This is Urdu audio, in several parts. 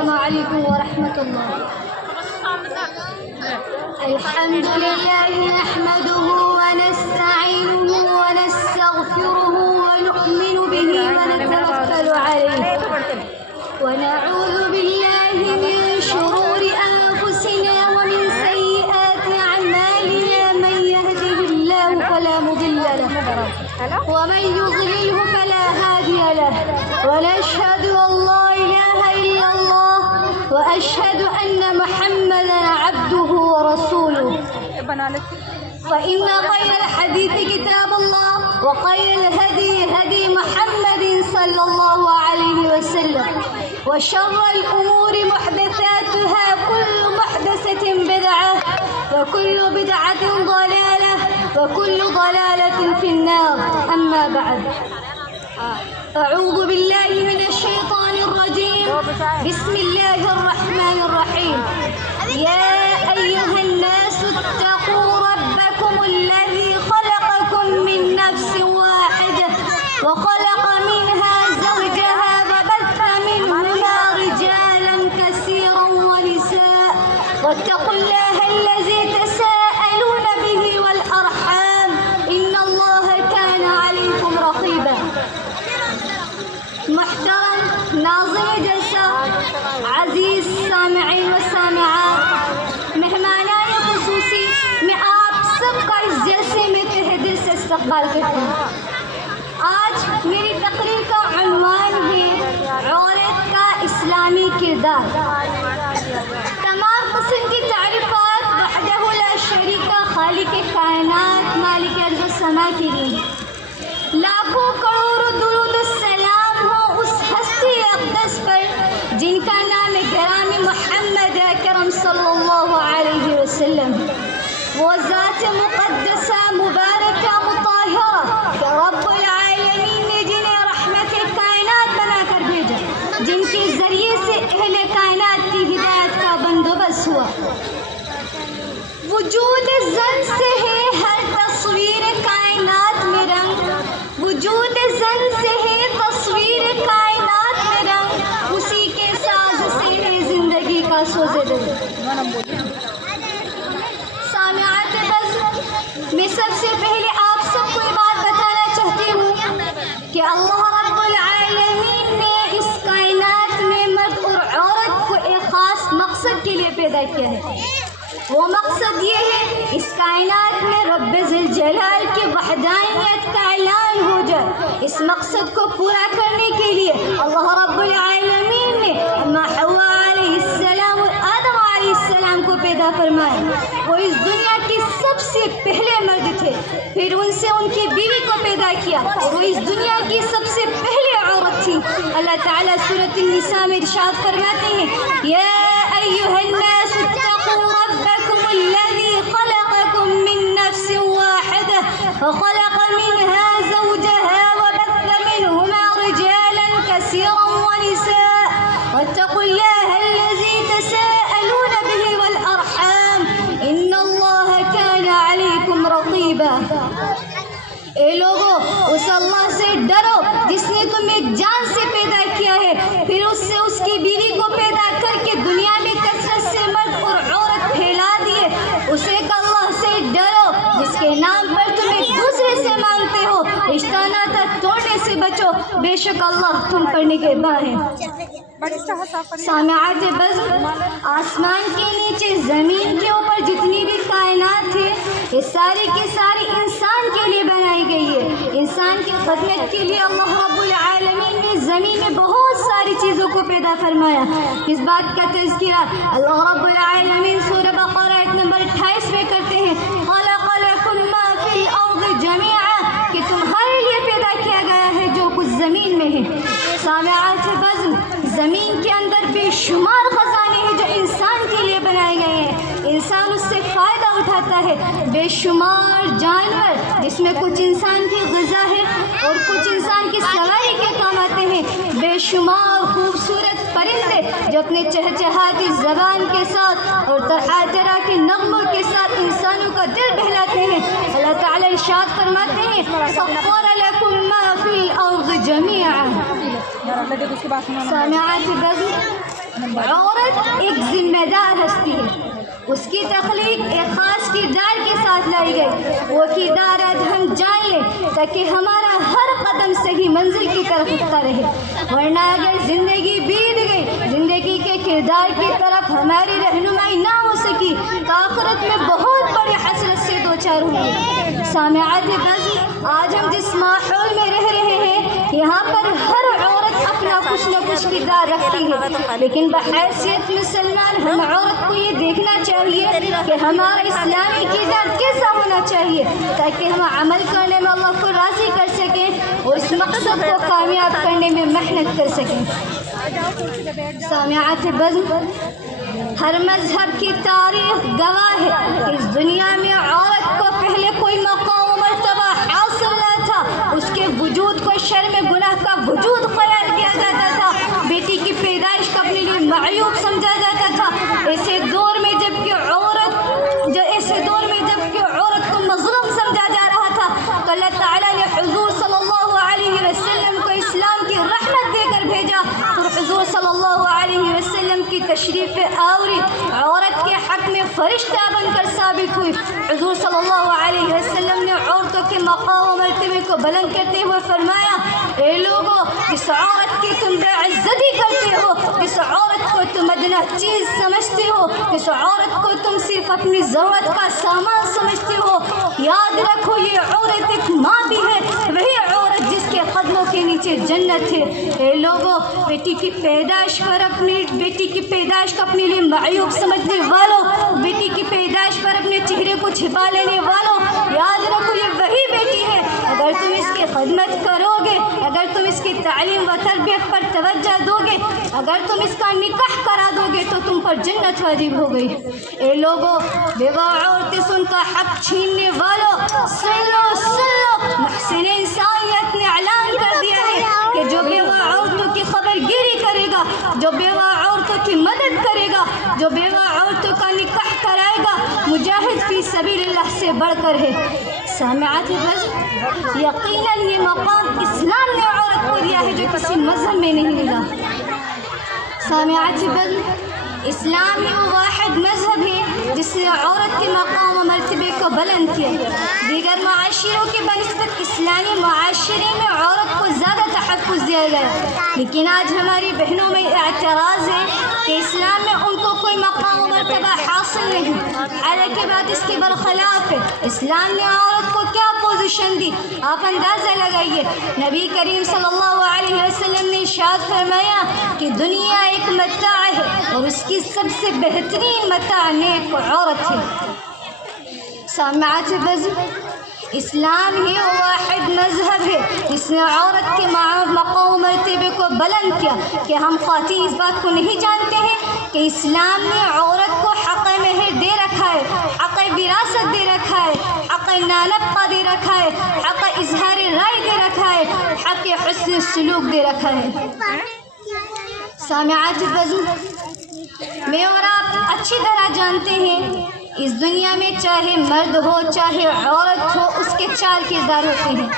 السلام عليكم ورحمة الله. الحمد لله نحمده ونستعينه ونستغفره ونؤمن به ونتوكل عليه ونعوذ بالله من شرور أنفسنا ومن سيئات أعمالنا. من يهده الله فلا مضل له ومن يضلله فلا هادي له ونشهد أن لا إله إلا الله وأشهد أن محمدا عبده ورسوله. فإن خير الحديث كتاب الله وخير الهدي هدي محمد صلى الله عليه وسلم وشر الأمور محدثاتها كل محدثة بدعة وكل بدعة ضلالة وكل ضلالة في النار. أما بعد أعوذ بالله من الشيطان الرجيم. بسم الله الرحمن الرحيم. يا أيها الناس اتقوا ربكم الذي خلقكم من نفس واحدة وخلق منها زوجها وبث منهما رجالا كثيرا ونساء واتقوا الله الذي تساءلون به والأرحام إن الله كان عليكم رقيبا. محترم ناظرین جلسہ، عزیز سامعین و سامعات، مہمانان خصوصی، میں آپ سب کا اس جلسے میں تہہ دل سے استقبال کرتی ہوں. آج میری تقریر کا عنوان ہے عورت کا اسلامی کردار. تمام قسم کی تعریفات وحدہ لا شریک خالق کائنات مالک ارض و سماء کے لیے. لاکھوں کروڑوں درود السلام ہو اس ہستی اقدس پر جن کا نام گرامی محمد اکرم صلی اللہ علیہ وسلم. وہ ذات مقدسہ مبارکہ مطہرہ کہ رب العالمین نے جنہیں رحمت کائنات بنا کر بھیجا، جن کے ذریعے سے اہل کائنات کی ہدایت کا بندوبست ہوا. وجود زن سے ہے ہر تصویر کائنات میں رنگ، وجود زن سے ہے تصویر کائنات میں رنگ، اسی کے ساز سے ہے زندگی کا سوز دل. سامعات بز، میں سب سے پہلے آپ سب کو یہ بات بتانا چاہتی ہوں کہ اللہ رب العالمین نے اس کائنات میں مرد اور عورت کو ایک خاص مقصد کے لیے پیدا کیا ہے. وہ مقصد یہ ہے اس کائنات میں رب ذوالجلال کی وحدانیت کا اعلان ہو جائے. اس مقصد کو پورا کرنے کے لیے اللہ رب العالمین نے حوا علیہ السلام اور آدم علیہ السلام کو پیدا فرمایا. وہ اس دنیا کے سب سے پہلے مرد تھے، پھر ان سے ان کی بیوی کو پیدا کیا اور وہ اس دنیا کی سب سے پہلے عورت تھی. اللہ تعالیٰ سورۃ النساء میں ارشاد فرماتے ہیں یا ایھا الناس اتقوا ربکم الذی خلقکم من نفس واحدہ وخلق منها زوجها وبث منهما رجالا كثيرا ونساء واتقوا الله الذي تساءلون به والأرحام إن الله كان عليكم رقيبا. اے لوگو، اس اللہ سے ڈرو جس نے تمہیں جان سے پیدا کیا ہے، پھر اس سے اس کی بیوی کو پیدا کر کے دنیا میں کثرت سے مرد اور عورت پھیلا دیے. اس ایک اللہ سے ڈرو جس کے نام پر تم ایک دوسرے سے مانگتے ہو. رشتہ ناتا توڑنے سے بچو، بے شک اللہ تم پر نگہباں ہے. سامعات بزم، آسمان کے نیچے زمین کے اوپر جتنی بھی کائنات ہے یہ ساری کی ساری انسان کے لیے بنائی گئی ہے. انسان کی خدمت کے لیے اللہ رب العالمین نے زمین میں بہت ساری چیزوں کو پیدا فرمایا. اس بات کا تذکرہ اللہ رب العالمین سورہ بقرہ آیت نمبر 28 میں کرتے ہیں خلق لکم ما فی الارض جمیعا، کہ تمہارے لیے پیدا کیا گیا ہے جو کچھ زمین میں ہے. سامعات بزم، زمین کے اندر بے شمار خزانے ہیں جو انسان کے لیے بنائے گئے ہیں. انسان اس سے فائدہ اٹھاتا ہے. بے شمار جانور جس میں کچھ انسان کی غذا ہے اور کچھ انسان کی سواری کے کام آتے ہیں. بے شمار خوبصورت پرندے جو اپنے چہچہاتی زبان کے ساتھ اور طرح طرح کے نغموں کے ساتھ انسانوں کا دل بہلاتے ہیں. اللہ تعالیٰ ارشاد فرماتے ہیں سخر لکم ما فی الارض جمیعا. سامعات بزم، عورت ایک ذمہ دار ہستی ہے، اس کی تخلیق ایک خاص کردار کے ساتھ لائی گئی. وہ کردار آج ہم جان لیں تاکہ ہمارا ہر قدم صحیح منزل کی طرف اٹھتا رہے. ورنہ اگر زندگی بیت گئی، زندگی کے کردار کی طرف ہماری رہنمائی نہ ہو سکی تو آخرت میں بہت بڑی حسرت سے دوچار ہوں گے. سامعات بزم، آج ہم جس ماحول میں رہ رہے ہیں یہاں پر ہر عورت اپنا کچھ نہ کچھ کردار رکھتی ہے، لیکن بحیثیت مسلمان ہم عورت کو یہ دیکھنا چاہیے کہ ہمارا اسلامی کردار کیسا ہونا چاہیے تاکہ ہم عمل کرنے میں اللہ کو راضی کر سکیں اور اس مقصد کو کامیاب کرنے میں محنت کر سکیں. سامعات بزم، ہر مذہب کی تاریخ گواہ ہے کہ اس دنیا میں عورت کو پہلے کوئی مقام و مرتبہ حاصل نہ تھا. اس کے وجود کو شرم گناہ کا وجود خیال کیا جاتا تھا. بیٹی کی پیدائش کو اپنے لیے معیوب سمجھا جاتا تھا. ایسے دور میں جب کہ عورت کو مظلوم سمجھا جا رہا تھا تو اللہ تعالیٰ نے حضور صلی اللہ علیہ وسلم کو اسلام کی رحمت دے کر بھیجا. اور حضور صلی اللہ علیہ وسلم کی تشریف آوری عورت کے حق میں فرشتہ بن کر ثابت ہوئی. حضور صلی اللہ علیہ وسلم نے عورتوں کے مقام و مرتبے کو بلند کرتے ہوئے فرمایا، اے لوگو، اس عورت کی تم بے عزتی کرتے ہو، اس عورت کو تم ادنا چیز سمجھتے ہو، اس عورت کو تم صرف اپنی ضرورت کا سامان سمجھتے ہو. یاد رکھو یہ عورت ایک ماں بھی ہے، وہی عورت جس کے قدموں کے نیچے جنت ہے. اے لوگو، بیٹی کی پیدائش کو اپنے لیے معیوب سمجھنے والوں، بیٹی کی پیدائش پر اپنے چہرے کو چھپا لینے والوں، یاد رکھو یہ وہی بیٹی ہے. اگر تم اس کی خدمت کرو گے، اگر تم اس کی تعلیم و تربیت پر توجہ دو گے، اگر تم اس کا نکاح کرا دو گے تو تم پر جنت واجب ہو گئی. اے لوگوں، بیوہ عورتیں سن کا حق چھیننے والوں، سن لو محسن انسانیت نے اعلان کر دیا ہے کہ جو بیوہ عورتوں کی خبر گیری کرے گا، جو بیوہ عورتوں کی مدد کرے گا، جو بیوہ عورتوں کا نکاح کرائے گا، مجاہد فی سبیل اللہ سے بڑھ کر ہے. سامعات بزم، یقیناً یہ مقام اسلام نے عورت کو دیا ہے جو کسی مذہب میں نہیں ملا. سامعات بزم، اسلام ہی وہ واحد مذہب ہے جس نے عورت کے مقام و مرتبے کو بلند کیا. دیگر معاشروں کے بنسبت اسلامی معاشرے میں عورت کو زیادہ تحفظ دیا گیا، لیکن آج ہماری بہنوں میں اعتراض ہے کہ اسلام میں ان کو کوئی مقام و مرتبہ حاصل نہیں. حالانکہ بات اس کے برخلاف ہے. اسلام نے عورت کو کیا پوزیشن دی آپ اندازہ لگائیے. نبی کریم صلی اللہ علیہ وسلم نے ارشاد فرمایا کہ دنیا ایک متاع ہے اور اس کی سب سے بہترین متاع نیک عورت ہے. سامعات بزم، اسلام ہی واحد مذہب ہے جس نے عورت کے مقام و مرتبے کو بلند کیا. کہ ہم خواتین اس بات کو نہیں جانتے ہیں کہ اسلام نے عورت کو حق مہر دے رکھا ہے، حق وراثت دے رکھا ہے، حق نانفقہ دے رکھا ہے، حق اظہار رائے دے رکھا ہے، حق حسن سلوک دے رکھا ہے. سامعات بزم، میں اور آپ اچھی طرح جانتے ہیں اس دنیا میں چاہے مرد ہو چاہے عورت ہو، اس کے چار کردار ہوتے ہیں.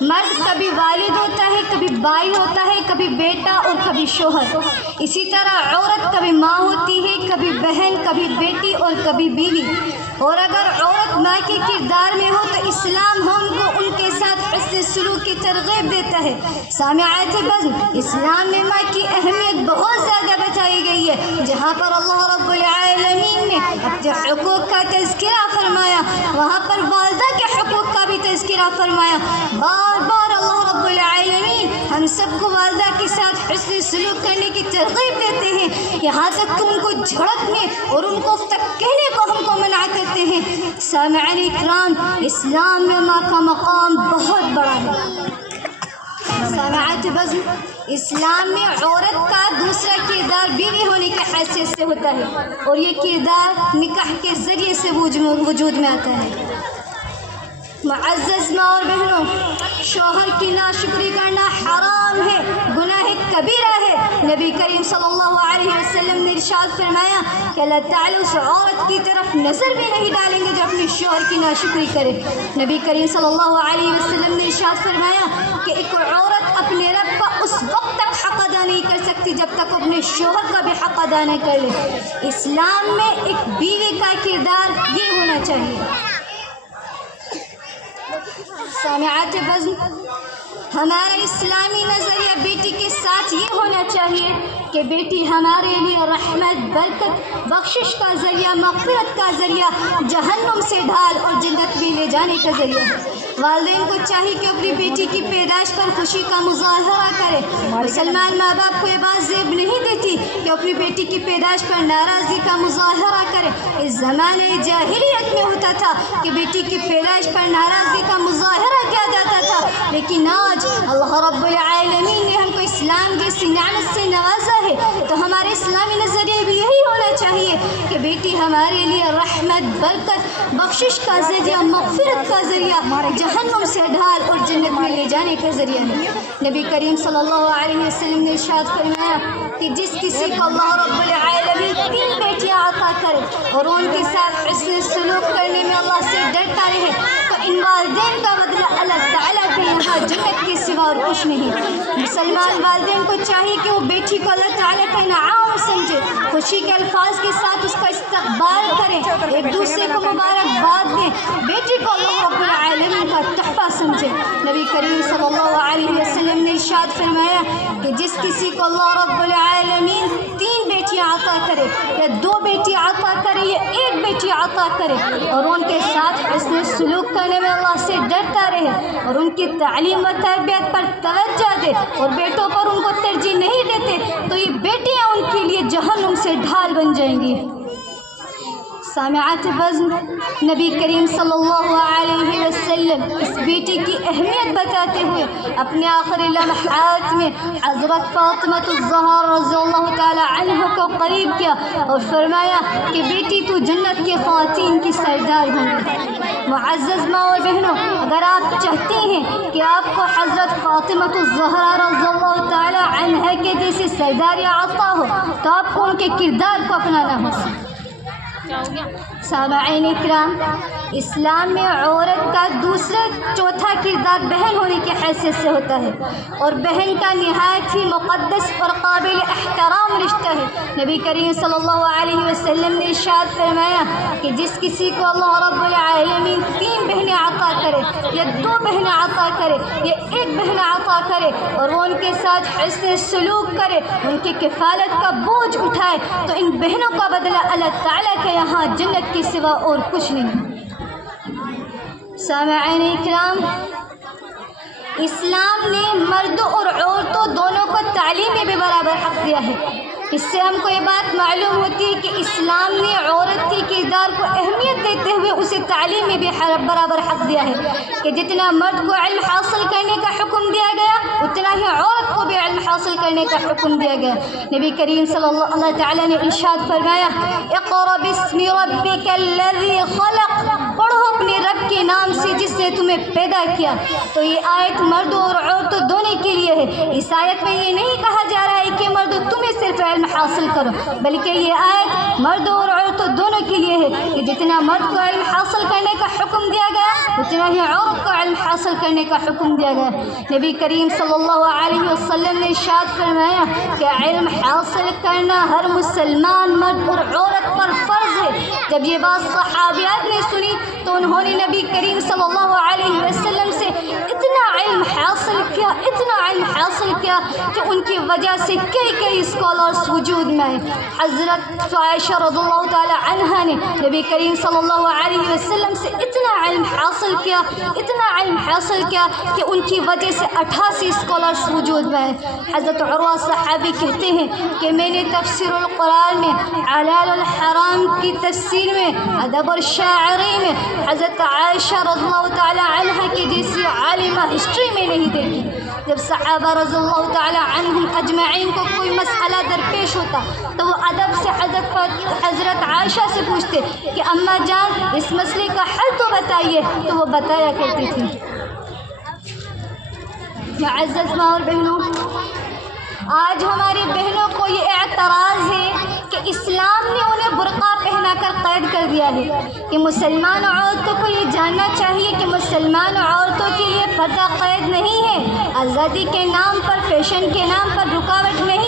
مرد کبھی والد ہوتا ہے، کبھی بھائی ہوتا ہے، کبھی بیٹا اور کبھی شوہر. اسی طرح عورت کبھی ماں ہوتی ہے، کبھی بہن، کبھی بیٹی اور کبھی بیوی. اور اگر عورت ماں کے کردار میں ہو تو اسلام ہم کو ان کے ساتھ حسن سلوک کی ترغیب دیتا ہے. سامعات بزم، اسلام میں ماں کی اہمیت بہت زیادہ بتائی گئی ہے. جہاں پر اللہ رب العالمین نے اپنے حقوق کا تذکرہ فرمایا، وہاں پر والدہ کے حقوق کا بھی تذکرہ فرمایا. بار بار اللہ رب العالمین ہم سب کو والدہ کے ساتھ حسن سلوک کرنے کی ترغیب دیتے ہیں، یہاں تک کہ ان کو جھڑکنے اور ان کو تک کہنے کو ہم کو منع کرتے ہیں. سامعین اکرام، اسلام میں ماں کا مقام بہت بڑا ہے. سامعات بزم، اسلام میں عورت کا دوسرا کردار بیوی ہونے کی حیثیت سے ہوتا ہے اور یہ کردار نکاح کے ذریعے سے وجود میں آتا ہے. معزز ماں اور بہنوں، شوہر کی ناشکری کرنا حرام ہے، گناہ کبیرہ ہے. نبی کریم صلی اللہ علیہ وسلم نے ارشاد فرمایا کہ اللہ تعالیٰ اس عورت کی طرف نظر بھی نہیں ڈالیں گے جو اپنے شوہر کی ناشکری کرے. نبی کریم صلی اللہ علیہ وسلم نے ارشاد فرمایا کہ ایک عورت اپنے رب کا اس وقت تک حق ادا نہیں کر سکتی جب تک وہ اپنے شوہر کا بھی حق ادا نہ کر لے۔ اسلام میں ایک بیوی کا کردار یہ ہونا چاہیے۔ سامعات بزم، ہمارا اسلامی نظریہ بیٹی کے ساتھ یہ ہونا چاہیے کہ بیٹی ہمارے لیے رحمت، برکت، بخشش کا ذریعہ، مغفرت کا ذریعہ، جہنم سے ڈھال اور جنت میں لے جانے کا ذریعہ ہے۔ والدین کو چاہیے کہ اپنی بیٹی کی پیدائش پر خوشی کا مظاہرہ کرے۔ مسلمان ماں باپ کو یہ بات زیب نہیں دیتی کہ اپنی بیٹی کی پیدائش پر ناراضی کا مظاہرہ کرے۔ اس زمانے جاہلیت میں ہوتا تھا کہ بیٹی کی پیدائش پر ناراضی کا مظاہرہ کیا جاتا تھا، لیکن آج اللہ رب العالمین نے ہم کو اسلام جیسی نعمت سے نوازا ہے، تو ہمارے اسلامی نظریے بھی یہی ہونا چاہیے کہ بیٹی ہمارے لیے رحمت، برکت، بخشش کا ذریعہ، مغفرت کا ذریعہ، جہنم سے ڈھال اور جنت میں لے جانے کا ذریعہ ہے۔ نبی کریم صلی اللہ علیہ وسلم نے ارشاد فرمایا کہ جس کسی کو اللہ رب العالمین 3 بیٹیاں عطا کرے اور ان کے ساتھ حسن سلوک کرنے میں اللہ سے ڈرتا رہے، تو ان والدین کا بدلہ اللہ تعالیٰ کے یہاں جنت کے سوا اور کچھ نہیں۔ مسلمان والدین کو چاہیے کہ وہ بیٹی کو اللہ تعالیٰ کا انعام سمجھے، خوشی کے الفاظ کے ساتھ اس کا استقبال کریں، ایک دوسرے کو مبارکباد دیں، بیٹی کو اللہ رب العالمین کا تحفہ سمجھے۔ نبی کریم صلی اللہ علیہ وسلم نے ارشاد فرمایا کہ جس کسی کو اللہ رب العالمین 3 بیٹیاں عطا کرے، یا 2 بیٹی عطا کرے یا 1 بیٹی عطا کرے، اور ان کے ساتھ حسن سلوک کرنے میں اللہ سے ڈرتا رہے اور ان کی تعلیم و تربیت پر توجہ دے اور بیٹوں پر ان کو ترجیح نہیں دیتے، تو یہ بیٹیاں ان کے لیے جہنم سے ڈھال بن جائیں گی۔ سامعات بزم، نبی کریم صلی اللہ علیہ وسلم اس بیٹی کی اہمیت بتاتے ہوئے اپنے آخری لمحات میں حضرت فاطمہ الزہرا رضی اللہ تعالی عنہ کو قریب کیا اور فرمایا کہ بیٹی تو جنت کے خواتین کی سردار ہوگی۔ معزز ماں اور بہنوں، اگر آپ چاہتے ہیں کہ آپ کو حضرت فاطمہ الزہرا رضی اللہ تعالی عنہ کے جیسی سرداریاں عطا ہو تو آپ کو ان کے کردار کو اپنانا ہوگا۔ سامعین اکرام، اسلام میں عورت کا دوسرا چوتھا کردار بہن ہونے کی حیثیت سے ہوتا ہے، اور بہن کا نہایت ہی مقدس اور قابل احترام رشتہ ہے۔ نبی کریم صلی اللہ علیہ وسلم نے ارشاد فرمایا کہ جس کسی کو اللہ رب العالمین 3 بہنیں عطا کرے یا 2 بہنیں عطا کرے یا 1 بہن عطا کرے اور وہ ان کے ساتھ حسن سلوک کرے، ان کی کفالت کا بوجھ اٹھائے، تو ان بہنوں کا بدلہ اللہ تعالیٰ کے یہاں جنت کے سوا اور کچھ نہیں۔ سامعین اکرام، اسلام نے مردوں اور عورتوں دونوں کو تعلیم میں بھی برابر حق دیا ہے۔ اس سے ہم کو یہ بات معلوم ہوتی ہے کہ اسلام نے عورت کے کردار کو اہمیت دیتے ہوئے اسے تعلیم میں بھی برابر حق دیا ہے کہ جتنا مرد کو علم حاصل کرنے کا حکم دیا گیا اتنا ہی عورت کو بھی علم حاصل کرنے کا حکم دیا گیا۔ نبی کریم صلی اللہ تعالیٰ نے ارشاد فرمایا، اقرأ باسم ربک الذی خلق، پڑھو اپنے رب کے نام سے جس نے تمہیں پیدا کیا۔ تو یہ آیت مردوں اور عورتوں دونوں کے لیے ہے۔ اس آیت میں یہ نہیں کہا جا رہا ہے کہ مردوں تمہیں صرف علم حاصل کرو، بلکہ یہ آیت مردوں اور عورتوں دونوں کے لیے ہے کہ جتنا مرد کو علم حاصل کرنے کا حکم دیا گیا اتنا ہی عورت کو علم حاصل کرنے کا حکم دیا گیا۔ نبی کریم صلی اللہ علیہ وسلم نے ارشاد فرمایا کہ علم حاصل کرنا ہر مسلمان مرد اور عورت پر فرض ہے۔ جب یہ بات صحابیات نے سنی تو انہوں نے نبی کریم صلی اللہ علیہ وسلم سے اتنا علم حاصل کیا، اتنا علم حاصل کیا کہ ان کی وجہ سے کئی اسکالرس وجود میں آئے۔ حضرت عائشہ رضی اللہ تعالی عنہا نے نبی کریم صلی اللہ علیہ وسلم سے اتنا علم حاصل کیا، اتنا علم حاصل کیا کہ ان کی وجہ سے 88 اسکالرس وجود میں آئے۔ حضرت عروہ صحابی کہتے ہیں کہ میں نے تفسیر القرآن میں، حلال الحرام کی تفسیر میں، ادب اور شاعری میں حضرت عائشہ رضی اللہ تعالی عنہا کی جیسی عالمہ ہسٹری میں نہیں دیکھی۔ جب صحابہ رضی اللہ تعالی عنہم اجمعین کو کوئی مسئلہ درپیش ہوتا تو وہ ادب سے حضرت عائشہ سے پوچھتے کہ اماں جان اس مسئلے کا حل تو بتائیے، تو وہ بتایا کرتی تھی۔ معزز ماں اور بہنوں، آج ہماری بہنوں کو یہ اعتراض ہے کہ اسلام نے انہیں برقع پہنا کر قید کر دیا ہے کہ مسلمان عورتوں کو یہ جاننا چاہیے کہ مسلمان عورتوں کے لیے پردہ قید نہیں ہے، آزادی کے نام پر، فیشن کے نام پر رکاوٹ نہیں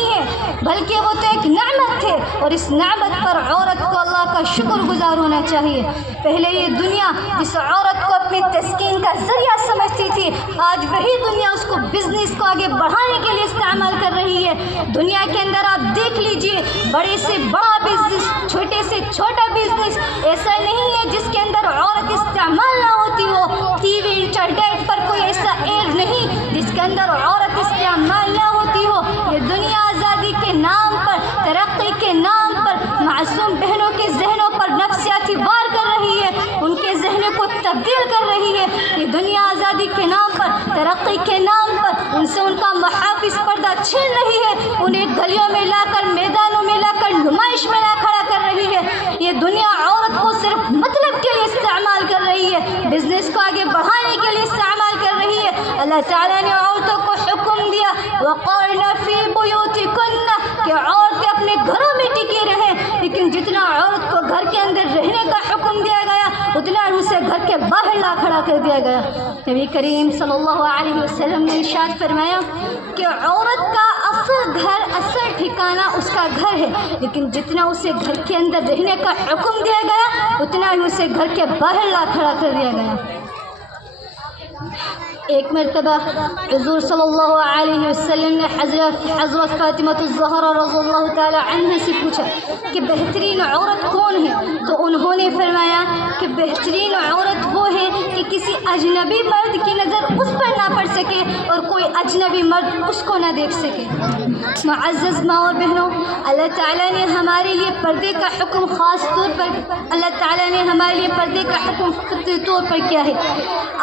بلکہ وہ تو ایک نعمت تھے، اور اس نعمت پر عورت کو اللہ کا شکر گزار ہونا چاہیے۔ پہلے یہ دنیا جس عورت کو اپنی تسکین کا ذریعہ سمجھتی تھی، آج وہی دنیا اس کو بزنس کو آگے بڑھانے کے لیے استعمال کر رہی ہے۔ دنیا کے اندر آپ دیکھ لیجئے، بڑے سے بڑا بزنس، چھوٹے سے چھوٹا بزنس ایسا نہیں ہے جس کے اندر عورت استعمال نہ ہوتی ہو۔ ٹی وی انٹرنیٹ پر کوئی ایسا ایڈ نہیں جس کے اندر عورت استعمال نہ ہوتی ہو۔ یہ دنیا آزادی کے نام پر، ترقی کے نام پر معصوم بہنوں کے ذہنوں پر نفسیاتی وار کر رہی ہے، ان کے ذہنوں کو تبدیل کر رہی ہے۔ یہ دنیا آزادی کے نام پر، ترقی کے نام پر ان سے ان کا محافظ پردہ چھین رہی ہے، انہیں گلیوں میں لا کر، میدانوں میں لا کر، نمائش میں لا کھڑا کر رہی ہے۔ یہ دنیا عورت کو صرف مطلب کے لیے استعمال کر رہی ہے، بزنس کو آگے بڑھانے کے لیے استعمال کر رہی ہے۔ اللہ تعالیٰ نے عورتوں کو حکم دیا وَقَرْنَ فِي بُيُوتِكُنَّ کہ عورتیں اپنے گھروں میں ٹکی رہیں، لیکن جتنا عورت کو گھر کے اندر رہنے کا حکم دیا گیا اتنا اسے گھر کے باہر لا کھڑا کر دیا گیا۔ نبی کریم صلی اللہ علیہ وسلم نے ارشاد فرمایا کہ عورت کا اصل گھر، اصل ٹھکانہ اس کا گھر ہے، لیکن جتنا اسے گھر کے اندر رہنے کا حکم دیا گیا اتنا ہی اسے گھر کے باہر لا کھڑا کر دیا گیا۔ ایک مرتبہ حضور صلی اللہ علیہ وسلم نے حضرت فاطمہ الزہرا رضی اللہ تعالی عنہ سے پوچھا کہ بہترین عورت کون ہے؟ تو انہوں نے فرمایا کہ بہترین عورت وہ ہے کہ کسی اجنبی مرد کی نظر اس پر نہ پڑ سکے اور کوئی اجنبی مرد اس کو نہ دیکھ سکے۔ معزز ماں اور بہنوں، اللہ تعالیٰ نے ہمارے لیے پردے کا حکم خاص طور پر خاص طور پر کیا ہے۔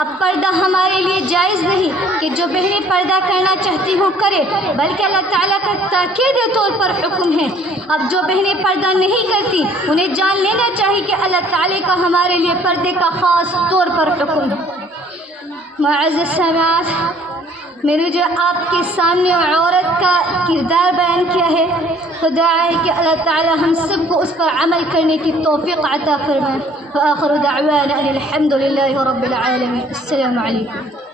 اب پردہ ہمارے لیے جائز نہیں کہ جو بہنیں پردہ کرنا چاہتی ہوں کرے، بلکہ اللہ تعالیٰ کا تاکید طور پر حکم ہے۔ اب جو بہنیں پردہ نہیں کرتی انہیں جان لینا چاہیے کہ اللہ تعالیٰ کا ہمارے لیے پردے کا خاص طور پر حکم ہے۔ معزز سامعات، میں نے جو آپ کے سامنے عورت کا کردار بیان کیا ہے، خدا ہے کہ اللہ تعالی ہم سب کو اس پر عمل کرنے کی توفیق عطا فرمائے۔ وآخر دعوانا ان الحمد للہ رب العالمین۔ السلام علیکم۔